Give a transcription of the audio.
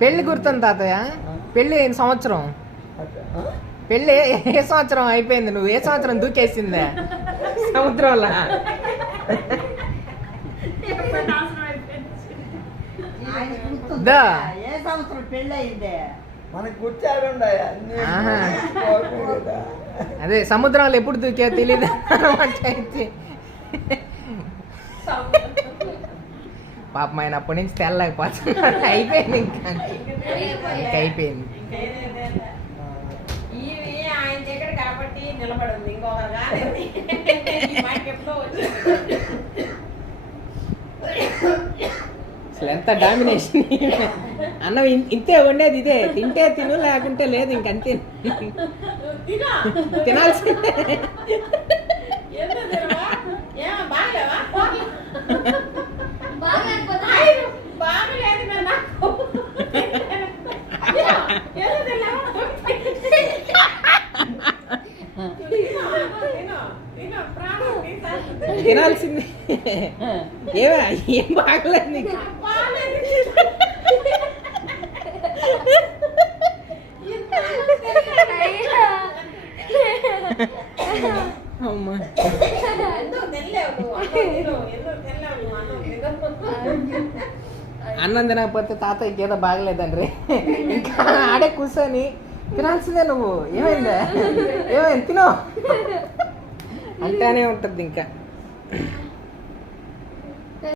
పెళ్ళి గుర్తుంది తాతయ్య. పెళ్ళి అయిన సంవత్సరం, పెళ్ళి ఏ సంవత్సరం అయిపోయింది? నువ్వు ఏ సంవత్సరం దూకేసిందే సముద్రంలో? ఏ సంవత్సరం పెళ్ళి అయిందే మనకు గుర్చాడు. అదే సముద్రంలో ఎప్పుడు దూకే తెలీదు అనమాట. పాపం ఆయన అప్పటి నుంచి తెల్లలేకపోతున్నాడు. అయిపోయింది, ఇంకా అయిపోయింది. ఆయన దగ్గర కాబట్టి నిలబడింది. ఇంకొకరు అసలు ఎంత డామినేషన్. అన్నం ఇంతే వండేది, ఇదే తింటే తిను, లేకుంటే లేదు, ఇంకంతే. తినాల్సిందే. తినాల్సిందే. ఏం బాగలేదు నీకు? అమ్మా అన్నం తినకపోతే తాతయ్యకి ఏదో బాగలేదండ్రి. ఇంకా ఆడే కూర్చొని తినాల్సిందే. నువ్వు ఏమైందా? ఏమైంది? తిను అంటానే ఉంటుంది ఇంకా.